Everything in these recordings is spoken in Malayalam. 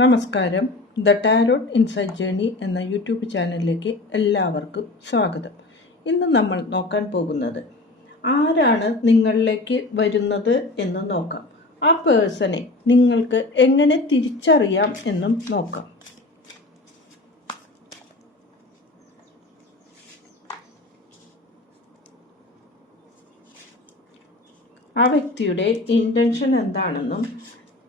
നമസ്കാരം. ദ ടാരോട്ട് ഇൻസൈറ്റ് ജേണി എന്ന യൂട്യൂബ് ചാനലിലേക്ക് എല്ലാവർക്കും സ്വാഗതം. ഇന്ന് നമ്മൾ നോക്കാൻ പോകുന്നത് ആരാണ് നിങ്ങളിലേക്ക് വരുന്നത് എന്ന് നോക്കാം. ആ പേഴ്സണെ നിങ്ങൾക്ക് എങ്ങനെ തിരിച്ചറിയാം എന്നും നോക്കാം. ആ വ്യക്തിയുടെ ഇന്റൻഷൻ എന്താണെന്നും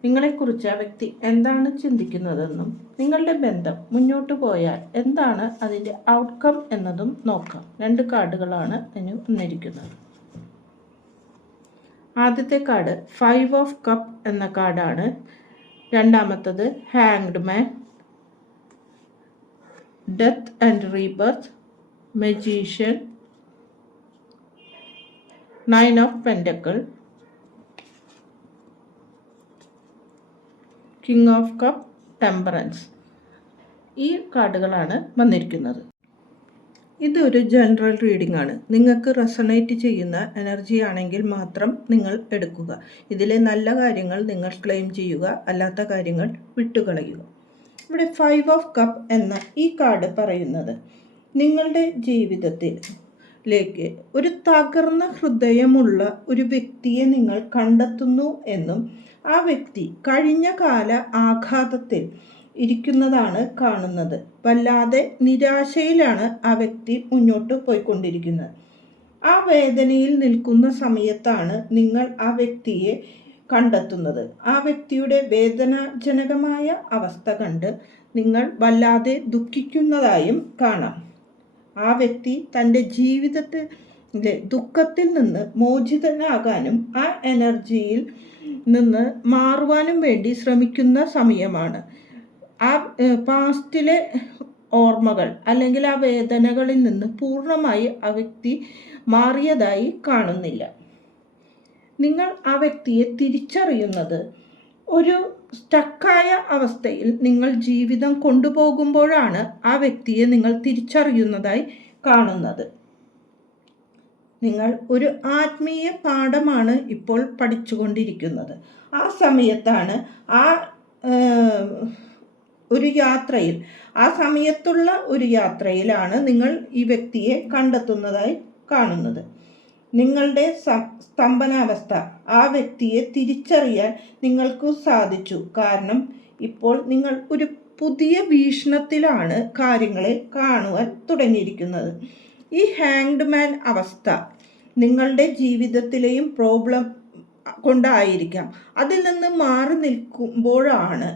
നിങ്ങളെക്കുറിച്ച് ആ വ്യക്തി എന്താണ് ചിന്തിക്കുന്നതെന്നും നിങ്ങളുടെ ബന്ധം മുന്നോട്ട് പോയാൽ എന്താണ് അതിന്റെ ഔട്ട്കം എന്നതും നോക്കാം. രണ്ട് കാർഡുകളാണ് അതിന് വന്നിരിക്കുന്നത് ആദ്യത്തെ കാർഡ് ഫൈവ് ഓഫ് കപ്പ് എന്ന കാർഡാണ്. രണ്ടാമത്തത് hanged man death and rebirth magician nine of pentacle king of cup temperance ഈ കാർഡുകളാണ് വന്നിരിക്കുന്നത്. ഇതൊരു ജനറൽ റീഡിംഗ് ആണ്. നിങ്ങൾക്ക് റെസണേറ്റ് ചെയ്യുന്ന എനർജി ആണെങ്കിൽ മാത്രം നിങ്ങൾ എടുക്കുക. ഇതിലെ നല്ല കാര്യങ്ങൾ നിങ്ങൾ ക്ലെയിം ചെയ്യുക അല്ലാത്ത കാര്യങ്ങൾ വിട്ടുകളയുക. ഇവിടെ ഫൈവ് ഓഫ് കപ്പ് എന്ന ഈ കാർഡ് പറയുന്നത് നിങ്ങളുടെ ജീവിതത്തിൽ ലേക്ക് ഒരു തകർന്ന ഹൃദയമുള്ള ഒരു വ്യക്തിയെ നിങ്ങൾ കണ്ടെത്തുന്നു എന്നും ആ വ്യക്തി കഴിഞ്ഞ കാല ആഘാതത്തിൽ ഇരിക്കുന്നതാണ് കാണുന്നത്. വല്ലാതെ നിരാശയിലാണ് ആ വ്യക്തി മുന്നോട്ട് പോയിക്കൊണ്ടിരിക്കുന്നത്. ആ വേദനയിൽ നിൽക്കുന്ന സമയത്താണ് നിങ്ങൾ ആ വ്യക്തിയെ കണ്ടെത്തുന്നത്. ആ വ്യക്തിയുടെ വേദനാജനകമായ അവസ്ഥ കണ്ട് നിങ്ങൾ വല്ലാതെ ദുഃഖിക്കുന്നതായും കാണാം. ആ വ്യക്തി തന്റെ ജീവിതത്തിലെ ദുഃഖത്തിൽ നിന്ന് മോചിതനാകാനും ആ എനർജിയിൽ നിന്ന് മാറുവാനും വേണ്ടി ശ്രമിക്കുന്ന സമയമാണ്. ആ പാസ്റ്റിലെ ഓർമ്മകൾ അല്ലെങ്കിൽ ആ വേദനകളിൽ നിന്ന് പൂർണമായി ആ വ്യക്തി മാറിയതായി കാണുന്നില്ല. നിങ്ങൾ ആ വ്യക്തിയെ തിരിച്ചറിയുന്നത് ഒരു സ്റ്റക്കായ അവസ്ഥയിൽ നിങ്ങൾ ജീവിതം കൊണ്ടുപോകുമ്പോഴാണ് ആ വ്യക്തിയെ നിങ്ങൾ തിരിച്ചറിയുന്നതായി കാണുന്നത്. നിങ്ങൾ ഒരു ആത്മീയ പാഠമാണ് ഇപ്പോൾ പഠിച്ചുകൊണ്ടിരിക്കുന്നത്. ആ സമയത്താണ് ആ ഒരു യാത്രയിൽ ആ സമയത്തുള്ള ഒരു യാത്രയിലാണ് നിങ്ങൾ ഈ വ്യക്തിയെ കണ്ടെത്തുന്നതായി കാണുന്നത്. നിങ്ങളുടെ സ്തംഭനാവസ്ഥ ആ വ്യക്തിയെ തിരിച്ചറിയാൻ നിങ്ങൾക്ക് സാധിച്ചു. കാരണം ഇപ്പോൾ നിങ്ങൾ ഒരു പുതിയ വീക്ഷണത്തിലാണ് കാര്യങ്ങളെ കാണുവാൻ തുടങ്ങിയിരിക്കുന്നത്. ഈ ഹാങ്ഡ് മാൻ അവസ്ഥ നിങ്ങളുടെ ജീവിതത്തിലെയും പ്രോബ്ലം കൊണ്ടായിരിക്കാം. അതിൽ നിന്ന് മാറി നിൽക്കുമ്പോഴാണ്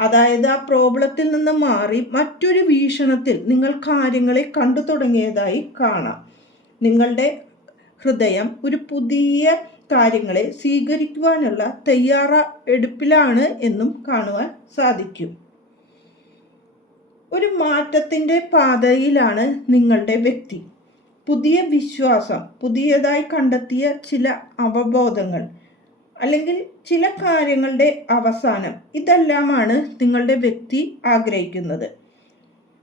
അതായത് ആ പ്രോബ്ലത്തിൽ നിന്ന് മാറി മറ്റൊരു വീക്ഷണത്തിൽ നിങ്ങൾ കാര്യങ്ങളെ കണ്ടു തുടങ്ങിയതായി കാണാം. നിങ്ങളുടെ ഹൃദയം ഒരു പുതിയ കാര്യങ്ങളെ സ്വീകരിക്കുവാനുള്ള തയ്യാറെടുപ്പിലാണ് എന്നും കാണുവാൻ സാധിക്കും. ഒരു മാറ്റത്തിന്റെ പാതയിലാണ് നിങ്ങളുടെ വ്യക്തി. പുതിയ വിശ്വാസം പുതിയതായി കണ്ടെത്തിയ ചില അവബോധങ്ങൾ അല്ലെങ്കിൽ ചില കാര്യങ്ങളുടെ അവസാനം ഇതെല്ലാമാണ് നിങ്ങളുടെ വ്യക്തി ആഗ്രഹിക്കുന്നത്.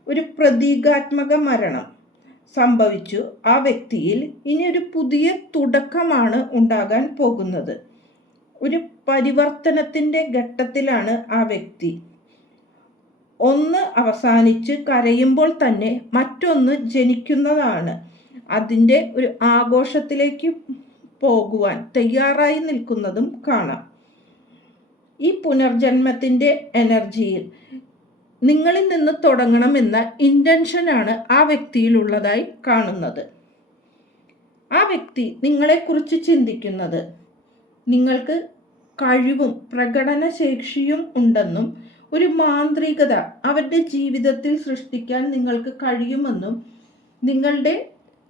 ഒരു പ്രതീകാത്മക മരണം സംഭവിച്ചു. ആ വ്യക്തിയിൽ ഇനി ഒരു പുതിയ തുടക്കമാണ് ഉണ്ടാകാൻ പോകുന്നത്. ഒരു പരിവർത്തനത്തിന്റെ ഘട്ടത്തിലാണ് ആ വ്യക്തി. ഒന്ന് അവസാനിച്ച് കരയുമ്പോൾ തന്നെ മറ്റൊന്ന് ജനിക്കുന്നതാണ്. അതിന്റെ ഒരു ആഘോഷത്തിലേക്ക് പോകുവാൻ തയ്യാറായി നിൽക്കുന്നതും കാണാം. ഈ പുനർജന്മത്തിന്റെ എനർജിയിൽ നിങ്ങളിൽ നിന്ന് തുടങ്ങണമെന്ന ഇന്റൻഷനാണ് ആ വ്യക്തിയിലുള്ളതായി കാണുന്നത്. ആ വ്യക്തി നിങ്ങളെക്കുറിച്ച് ചിന്തിക്കുന്നത് നിങ്ങൾക്ക് കഴിവും പ്രകടനശേഷിയും ഉണ്ടെന്നും ഒരു മാന്ത്രികത അവരുടെ ജീവിതത്തിൽ സൃഷ്ടിക്കാൻ നിങ്ങൾക്ക് കഴിയുമെന്നും നിങ്ങളുടെ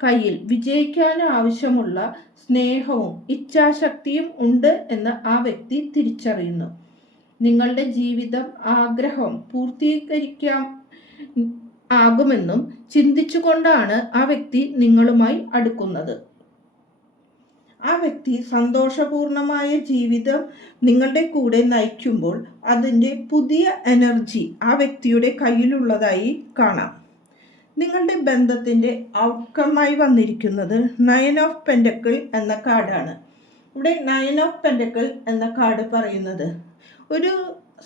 കയ്യിൽ വിജയിക്കാൻ ആവശ്യമുള്ള സ്നേഹവും ഇച്ഛാശക്തിയും ഉണ്ട് എന്ന് ആ വ്യക്തി തിരിച്ചറിയുന്നു. നിങ്ങളുടെ ജീവിതം ആഗ്രഹം പൂർത്തീകരിക്കാം ആകുമെന്നും ചിന്തിച്ചുകൊണ്ടാണ് ആ വ്യക്തി നിങ്ങളുമായി അടുക്കുന്നത്. ആ വ്യക്തി സന്തോഷപൂർണമായ ജീവിതം നിങ്ങളുടെ കൂടെ നയിക്കുമ്പോൾ അതിന്റെ പുതിയ എനർജി ആ വ്യക്തിയുടെ കയ്യിലുള്ളതായി കാണാം. നിങ്ങളുടെ ബന്ധത്തിന്റെ ഔട്ട്കമായി വന്നിരിക്കുന്നത് നയൻ ഓഫ് പെൻഡക്കിൾ എന്ന കാർഡാണ്. ഇവിടെ നയൻ ഓഫ് പെൻഡക്കിൾ എന്ന കാർഡ് പറയുന്നത്. ഒരു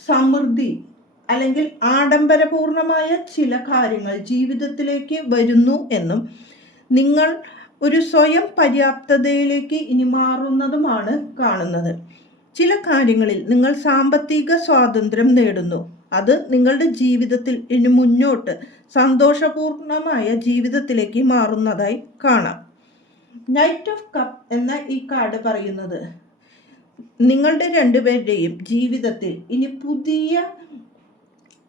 സമൃദ്ധി അല്ലെങ്കിൽ ആഡംബരപൂർണമായ ചില കാര്യങ്ങൾ ജീവിതത്തിലേക്ക് വരുന്നു എന്നും നിങ്ങൾ ഒരു സ്വയം പര്യാപ്തതയിലേക്ക് ഇനി മാറുന്നതുമാണ് കാണുന്നത്. ചില കാര്യങ്ങളിൽ നിങ്ങൾ സാമ്പത്തിക സ്വാതന്ത്ര്യം നേടുന്നു. അത് നിങ്ങളുടെ ജീവിതത്തിൽ ഇനി മുന്നോട്ട് സന്തോഷപൂർണമായ ജീവിതത്തിലേക്ക് മാറുന്നതായി കാണാം. നൈറ്റ് ഓഫ് കപ്പ് എന്ന ഈ കാർഡ് പറയുന്നത് നിങ്ങളുടെ രണ്ടുപേരുടെയും ജീവിതത്തിൽ ഇനി പുതിയ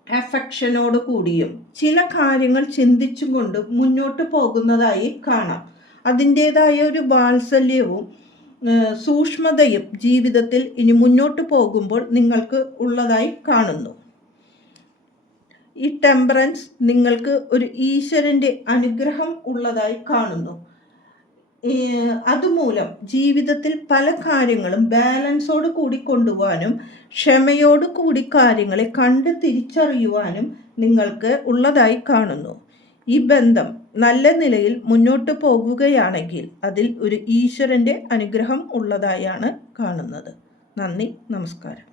അഫക്ഷനോട് കൂടിയും ചില കാര്യങ്ങൾ ചിന്തിച്ചും കൊണ്ട് മുന്നോട്ട് പോകുന്നതായി കാണാം. അതിന്റേതായ ഒരു വാത്സല്യവും സൂക്ഷ്മതയും ജീവിതത്തിൽ ഇനി മുന്നോട്ട് പോകുമ്പോൾ നിങ്ങൾക്ക് ഉള്ളതായി കാണുന്നു. ഈ ടെമ്പറൻസ് നിങ്ങൾക്ക് ഒരു ഈശ്വരന്റെ അനുഗ്രഹം ഉള്ളതായി കാണുന്നു. അതുമൂലം ജീവിതത്തിൽ പല കാര്യങ്ങളും ബാലൻസോട് കൂടി കൊണ്ടുപോകാനും ക്ഷമയോട് കൂടി കാര്യങ്ങളെ കണ്ട് തിരിച്ചറിയുവാനും നിങ്ങൾക്ക് ഉള്ളതായി കാണുന്നു. ഈ ബന്ധം നല്ല നിലയിൽ മുന്നോട്ട് പോകുകയാണെങ്കിൽ അതിൽ ഒരു ഈശ്വരന്റെ അനുഗ്രഹം ഉള്ളതായാണ് കാണുന്നത്. നന്ദി നമസ്കാരം.